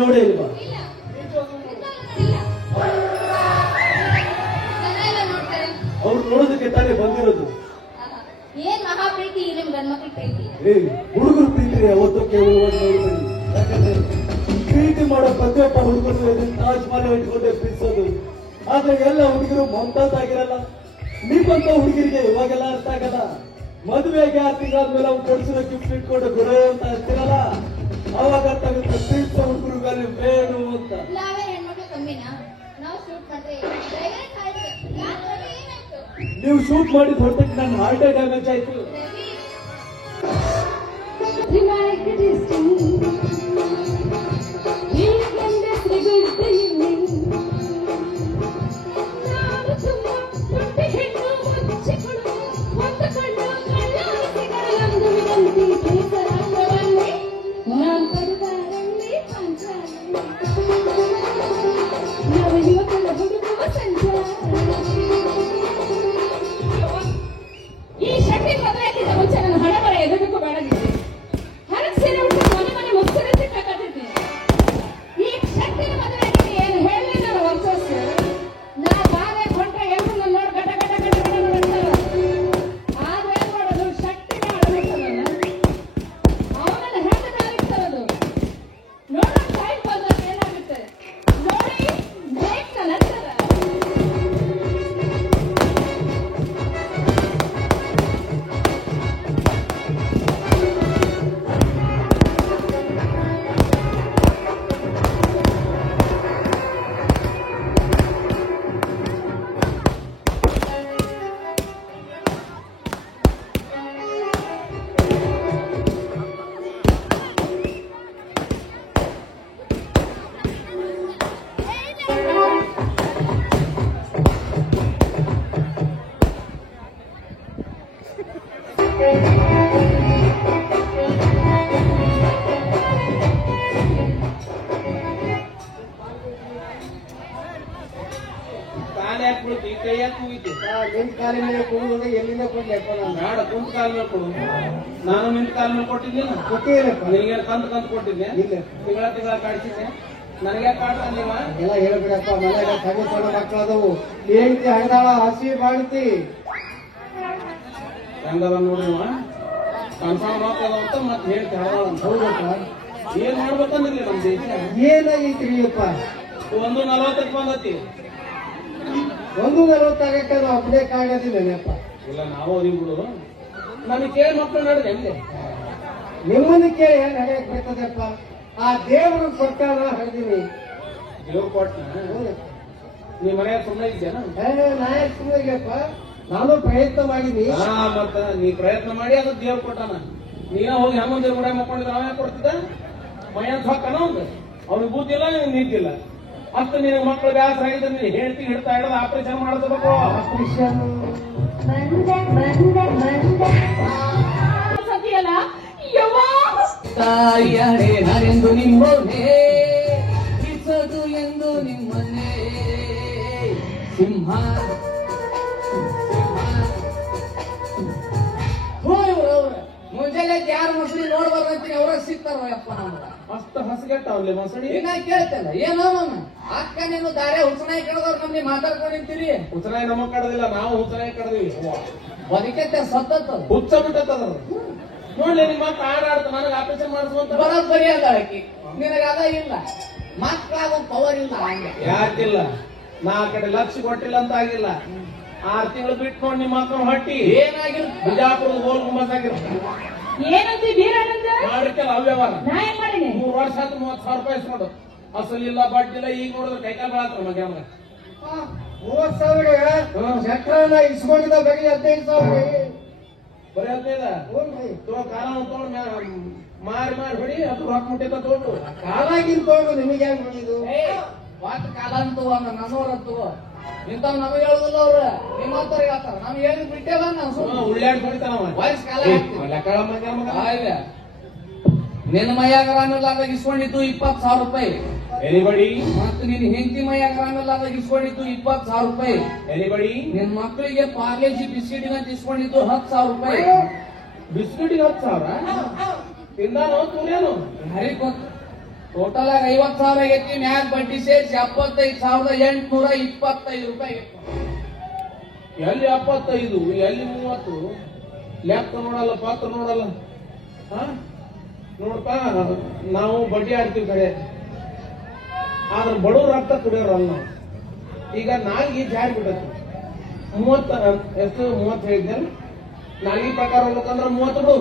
ನೋಡೇ ಇಲ್ವಾ? ಅವ್ರು ನೋಡೋದಕ್ಕೆ ತಾನೇ ಬಂದಿರೋದು. ಏನ್ ಮಹಾಪ್ರೀತಿ ನಿಮ್ ಗಂಡ್ಮಕ್ಳ ಪ್ರೀತಿ? ಹುಡುಗರು ಪ್ರೀತಿ ಯಾವತ್ತೂ ಕೇವಲ ನೋಡ್ಬೇಡಿ. ಯಾಕಂದ್ರೆ ಪ್ರೀತಿ ಮಾಡೋ ಪ್ರತಿಯೊಬ್ಬ ಹುಡುಗರು ತಾಜ್ ಮಹಲ್ ಇಟ್ಕೊಂಡೆ ಪ್ರೀತಿಸೋದು. ಆದ್ರೆ ಎಲ್ಲ ಹುಡುಗರು ಮಮತಾಜ್ ಆಗಿರಲ್ಲ. ನಿಮ್ಮಂತ ಹುಡುಗರಿಗೆ ಇವಾಗೆಲ್ಲ ಅರ್ಥ ಆಗಲ್ಲ. ಮದುವೆಗೆ 6 ತಿಂಗಳಾದ್ಮೇಲೆ ಅವ್ರು ಕೊಡಿಸಿರೋ ಗಿಫ್ಟ್ ಇಟ್ಕೊಂಡು ಗುರು ಅಂತ ಇರ್ತಿರಲ್ಲ, ಅವಾಗ ಅರ್ಥ ಆಗುತ್ತೆ ಪ್ರೀತಿಸೋ ಹುಡುಗರುಗಳಲ್ಲಿ ಬೇಡು ಅಂತ. ನಾವೇ ಹೆಣ್ಮಕ್ಳು ಕಮ್ಮಿನಾ? ನಾವು ಶೂಟ್ ಮಾಡಿದ್ರೆ ನೀವು ಶೂಟ್ ಮಾಡಿದ ಹೊರತಕ್ಕೆ ನನ್ನ ಹಾರ್ಟ್ ಡ್ಯಾಮೇಜ್ ಆಯ್ತು. ನಿನ್ ಕಾಲಿನ ಮೇಲೆ ಕೊಡುವಾಗ ಎಲ್ಲಿಂದ ಕೊಡ್ಲಿಪ್ಪ? ಬೇಡ, ಕುಂತ ಕಾಲ ಮೇಲೆ ಕೊಡು. ನಾನು ನಿನ್ ಕಾಲ ಮೇಲೆ ಕೊಟ್ಟಿದ್ದೇನೆ. ಕೊಟ್ಟಿಲ್ಲಪ್ಪ. ನಿನಗೆ ಕಂತು ಕೊಟ್ಟಿದ್ದೆ. ಇಲ್ಲ, ತಿಂಗಳ ಕಾಡಿಸಿದ್ದೆ. ನನಗೆ ಕಾಡ್ತ ನೀವ ಎಲ್ಲ ಹೇಳ್ಬಿಡಪ್ಪ. ಮನೆಯಾಗ ಸಣ್ಣ ಸಣ್ಣ ಮಕ್ಕಳು ಅದವು. ಹೇಳ್ತಿ ಹಣದಾಳ ಹಸಿ ಮಾಡ್ತಿ ಹೆಂಗದ ನೋಡಿ ಕನ್ಫರ್ಮ್ ಆಗ್ತದ ಅಂತ ಮತ್ತೆ ಹೇಳ್ತಿ ಹಣದಾಳ ಅಂತ. ಹೌದಪ್ಪ. ಏನ್ ಮಾಡ್ಬೇಕಂದ್ರಿ ನಮ್ ದೇಶ? ಏನಾಗೈತ್ರಿಯಪ್ಪ? 1:40 ಬಂದತಿ. 1:40 ಆಗಕ್ಕೆ ನಾವು ಅಪ್ಪನೇ ಕಾಣೋದಿಲ್ಲಪ್ಪ. ಇಲ್ಲ, ನಾವು ಬಿಡು. ನನಗೆ ಕೇಳಿ ಮಕ್ಕಳು ನಡೆದೆ ಎಲ್ಲಿ? ನಿಮ್ಮನ್ನ ಕೇಳಿ ಹೆಂಗ್ ನಡೆಯಕ್ ಬರ್ತದಪ್ಪ? ಆ ದೇವರು ಕೊಟ್ಟಾನ ಹರಿದೀನಿ. ದೇವ್ರು ಕೊಟ್ಟನ? ನೀ ಮನೆಯಾಗ ಸುಮ್ಮನೆ ಇದ್ದೇನ? ನಾಯಕ್ ಸುಮ್ಮನೆಪ್ಪ. ನಾನು ಪ್ರಯತ್ನ ಮಾಡಿನಿ. ಮತ್ತ ನೀ ಪ್ರಯತ್ನ ಮಾಡಿ ಅದು ದೇವ್ರು ಕೊಟ್ಟಾನ. ನೀನ ಹೋಗಿ ಹೆಮ್ಮಂದಿರ ಕೂಡ ಮಕ್ಕೊಂಡಿದ್ರೆ ನಾವೇ ಕೊಡ್ತಿದ್ದ? ಮೈಯಂತ ಹಾಕನ ಒಂದು. ಅವ್ನಿಗೆ ಬುದ್ಧಿ ಇಲ್ಲ, ನಿಮ್ಗೆ ನಿಂತಿಲ್ಲ. ಅಷ್ಟು ನಿನಗೆ ಮಕ್ಕಳು ಬ್ಯಾಸರ ಆಗಿದ್ರೆ ನೀನು ಹೇಳ್ತಿ ಹಿಡ್ತಾ ಹಿಡಿದು ಆಪರೇಷನ್ ಮಾಡಿಸ್ಬೇಕು. ಆಪರೇಷನ್ ಸತಿಯಲ್ಲ ತಾಯಿಯಡೆ ನರೆಂದು ನಿಮ್ಮನೆ ಕಿಸದು ಎಂದು ನಿಮ್ಮನೆ ಸಿಂಹ ಮುಂಜಾನೆ ಯಾರು ಮೊಸಳಿ ನೋಡ್ಬಾರ್ದಂತೀನಿ ಅವ್ರ ಸಿಗ್ತಾರ ಯಪ್ಪ. ನಮ್ಗ ಅಷ್ಟು ಹಸಗೆಟ್ಟವಲ್ಲಿ ಮೊಸಳಿ. ಈಗ ಕೇಳ್ತಲ್ಲ ಏನೋ ಅಕ್ಕ ನೀನು ದಾರೆ ಹುಸನಾಯಿ ಕಳೆದವ್ರು ನಮ್ಗೆ ಮಾತಾಡ್ಕೊಂಡು ನಿಂತೀರಿ. ಹುಚ್ಚನಾಯಿ ನಮಗ್ ಕಡದಿಲ್ಲ, ನಾವು ಹುಚ್ಚನಾಯಿ ಕಡದಿವಿ. ಬದುಕತ್ತೆ ಸತ್ತದ ಹುಚ್ಚ ಬಿಟ್ಟದ. ನೋಡ್ಲಿ ನಿಮ್ಮ ಮಕ್ಕ ಆಡಾಡ್ತ ನನಗೆ ಆಪರೇಷನ್ ಮಾಡಿಸುವಂತ ಬರೋಬ್ಬರಿ ಅದ ಆಕಿ. ನಿನಗ ಅದ ಇಲ್ಲ, ಮಕ್ಕಳಾಗ ಪವರ್ ಇಲ್ಲ. ಹಂಗೆ ಯಾಕಿಲ್ಲ? ನಾ ಆ ಕಡೆ ಲಕ್ಷ ಕೊಟ್ಟಿಲ್ಲ ಅಂತ ಆಗಿಲ್ಲ. 6 ತಿಂಗಳು ಬಿಟ್ಟು ನೋಡಿ ನಿಮ್ಮ ಮಕ್ಕಳು ಹೊಟ್ಟಿ ಏನಾಗಿರ್ ಬಿಜಾಪುರದ ಗೋಲ್ ಗುಂಬಸ್ ಆಗಿರ್ತಾರೆ. ಏನಂತ ಬೀರಾನಂದ ಮಾಡಿರ್ಕಲ್ಲ ಅವ್ಯವಹಾರ. ನಾ ಏನ್ ಮಾಡಿನಿ? 3 ವರ್ಷ ಆಯ್ತು 30,000 ರೂಪಾಯಿ ಇಸ್ಕೊಂಡು. ಅಸಲಿಲ್ಲ ಬಡ್ಡಿಲ್ಲ. ಈಗ ನೋಡಿದ್ರೆ ಕೈಕಾಲು ಬೆಳಾತ್ರ ಮಗ. 30,000 ಚಕ್ರನ ಇಸ್ಕೊಂಡಿದ್ದ ಬರೀ 15,000. ಬರೀ 15 ಕಾಲ ತಗೊಂಡು ಮಾರಿ ಹೊಡಿ. ಅದು ರೊಕ್ಕ ಮುಟ್ಟಿದ್ದ ತಗೊಂಡು ಕಾಲಾಗಿನ್ ತಗೊಂಡು ನಿಮಗೆ ಹೆಂಗ್ ಮಾಡಿದ್ದು? ವಾಟ್ ಕಾಲ ಅಂತೂ ನನ್ನೋರತ್ತು ಇಂಥವ್ ನಮಗೆ ಹೇಳುದಿಲ್ಲ ಅವ್ರ. ನಿಮ್ಮಂತವ್ರಿಗೆ ಹೇಳ್ತಾರ. ನಮ್ಗೆ ಏನು ಬಿಟ್ಟೇವ ನಾವು ಉಳ್ಳಾಡ್ ಹೊಡಿತಾನವ. ವಯಸ್ಸು ಕಾಲ ಲೆಕ್ಕ. ನಿನ್ನ ಮೈಯಾಗ ರಾಮೆಲ್ಲಾಗ ಇಸ್ಕೊಂಡಿದ್ದು 20,000 ರೂಪಾಯಿ. ಎನಿಬಡಿ? ಮತ್ತು ನಿನ್ನ ಹೆಂಡತಿ ಮೈಯಾಗ ರಾಮೆಲ್ಲಾಗ ಇಸ್ಕೊಂಡಿದ್ದು 20,000 ರೂಪಾಯಿ. ಎನಿಬಡಿ? ನಿನ್ ಮಕ್ಕಳಿಗೆ ಪಾರ್ಲೇಜಿ ಬಿಸ್ಕಿಟ್ ಅಂತ ಇಸ್ಕೊಂಡಿದ್ದು 10,000 ರೂಪಾಯಿ. ಬಿಸ್ಕಿಟಿಗೆ 10,000 ತಿಂದಾನೋ ತೂರೇನು? ಯಾರಿಗ್ ಗೊತ್ತು? ಟೋಟಲ್ ಆಗಿ 50,000 ಆಗೈತಿ. ಮ್ಯಾಗ ಬಡ್ಡಿ ಸೇರಿಸಿ 75,825 ರೂಪಾಯಿ ಆಗೈತಿ. ಎಲ್ಲಿ 75 ಎಲ್ಲಿ 30 ಲೆಕ್ಕ ನೋಡಲ್ಲ ಪಾತ್ರ ನೋಡಲ್ಲ. ನೋಡ್ಪಾ ನಾವು ಬಡ್ಡಿ ಆಡ್ತೀವಿ ಕಡೆ, ಆದ್ರೆ ಬಡವ್ರ ರಕ್ತ ಕುಡಿಯೋರಲ್ಲ ನಾವು. ಈಗ ನಾಲ್ಗಿ ಜಾರಿ ಬಿಟ್ಟೈತಿ 30 ಎಷ್ಟು 30 ಹೇಳಿದ್ನಲ್ಲ, ನಾಲ್ಗಿ ಪ್ರಕಾರ ಹೋಗ್ಬೇಕಂದ್ರೆ 30 ಬಿಡು,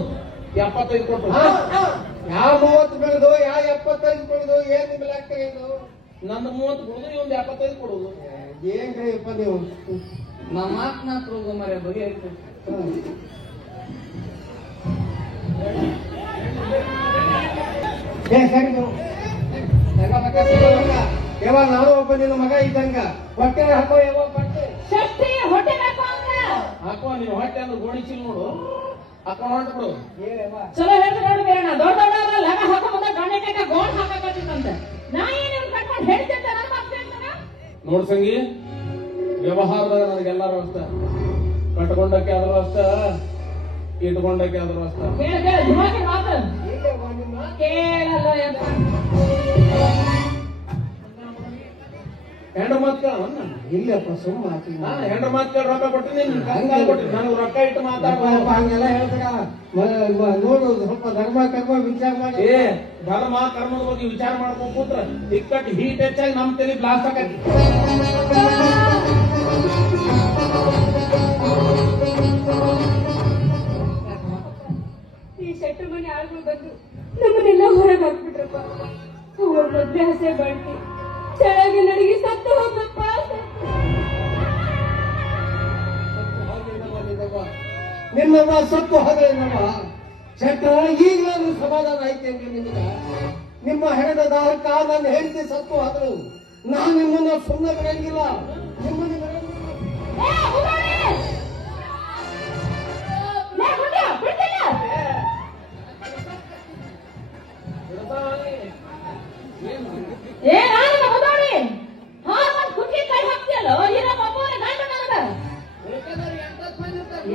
75 ಕೊಟ್ಟು. ಯಾವ 30 ಬೆಳೆದು ಯಾವ 75 ಕೊಡುದು ಏನ್ ನಿಮ್ ಲೆಕ್ಕ ಇದು? ನಂದು 30 ಕೊಡುದು, ಇವಂದು 75 ಕೊಡುದು. ಏನ್ರಿಪ್ಪ ನೀವು? ನಮ್ಮ ಮಾತನಾತ್ರ ಮರೆ ಬಗೆ ಸರಿ ನೀವು ಯಾವಾಗ ನಾನು ಒಬ್ಬ ನಿನ್ನ ಮಗ ಇದ್ದಂಗ ಹೊಟ್ಟೆ ಹಾಕೋ ಯಾವಾಗ ಬಟ್ಟೆ ಶಕ್ತಿ ಹೊಟ್ಟೆ ಬೇಕು ಅಂದ್ರ ಹಾಕುವ ನೀನು ಹೊಟ್ಟೆ ಅಂದ್ರೆ ಗೋಣಿ ಚೀಲ ನೋಡು, ಹಾಕೊಂಡು ಹೊಂಟ್ಬಿಡು. ಚಲೋ ಹೇಳಿದ್ರೆ ನೋಡಿ ಬೇಡ. ದೊಡ್ಡ ದೊಡ್ಡವ್ರ ಲಗ ಹಾಕೋ ಮುಂದೆ ಗಂಡೆ ಕೈಕ ಗೋಣ್ ಹಾಕಕತ್ತಿತ್ತಂತೆ. ನಾ ಏನೇನು ಕಟ್ಕೊಂಡು ಹೇಳ್ತಿದ್ದೆ ನನ್ನ ಮಕ್ಕಳಿಂದ. ನೋಡ್ ಸಂಗಿ, ವ್ಯವಹಾರದಾಗ ನನಗೆಲ್ಲಾರು ಅಷ್ಟ, ಕಟ್ಕೊಂಡಕ್ಕೆ ಆದ್ರೂ ಅಷ್ಟ, ಇಟ್ಕೊಂಡಕ್ಕೆ ಆದ್ರೂ ಅಷ್ಟ. ಕೇಳ ಧುಮಾಕಿ ಮಾತು ಕೇಳಲ್ಲ ಯಪ್ಪ. ಹೆಂಡ್ರ ಮಾತು ಕೇಳವನ್ನ ಇಲ್ಲಪ್ಪ ಸುಮ್ಮ ಹೆಂಡ್ರ ಮಾತು ಕೇಳಿ ರೊಕ್ಕ ಕೊಟ್ಟಿನಿ, ನನಗೆ ರೊಕ್ಕ ಇಟ್ಟು ಮಾತಾಡ ಹಂಗೆಲ್ಲ ಹೇಳ್ತಾರ. ನೋಡು ಸ್ವಲ್ಪ ಧರ್ಮ ಕರ್ಮ ವಿಚಾರ ಮಾಡಿ. ಧರ್ಮ ಕರ್ಮದ ಬಗ್ಗೆ ವಿಚಾರ ಮಾಡ್ಕೊಂಡ್ ಕೂತ್ರ ಇಕ್ಕಟ್ಟು ಹೀಟ್ ಹೆಚ್ಚಾಗಿ ನಮ್ ತಲೆ ಬ್ಲಾಸ್ಟ್ ಆಕತಿ. ಈ ಶೆಟ್ರು ಮನೆ ಆಳ್ಗಳು ಬಂದು ನಮ್ಮನ್ನೆಲ್ಲ ಹೊರಗೆ ಹಾಕ್ಬಿಟ್ರಪ್ಪ. ಅವ್ರ ಮದ್ವೆ ಹಸೆ ಬಾಳ್ತಿ ಚೆನ್ನಾಗಿ ನಡಿಗೆ ಸತ್ತು ಹೋಗಪ್ಪ. ನಿನ್ನಮ್ಮ ಸತ್ತು ಹೋದ್ರೆ ನಮ್ಮ ಶೆಟ್ರ ಈಗ ನಾನು ಸಮಾಧಾನ ಐತೇನ್ರಿ ನಿಮ್ಗ? ನಿಮ್ಮ ಹೆಣದ ದಾಹಕ್ಕ ನನ್ನ ಹೆಂಡತಿ ಸತ್ತು ಹೋದ್ರು ನಾನು ನಿಮ್ಮನ್ನ ಸುಮ್ಮನೆ ಬಿಡಂಗಿಲ್ಲ. ನಿಮ್ಮನ್ನ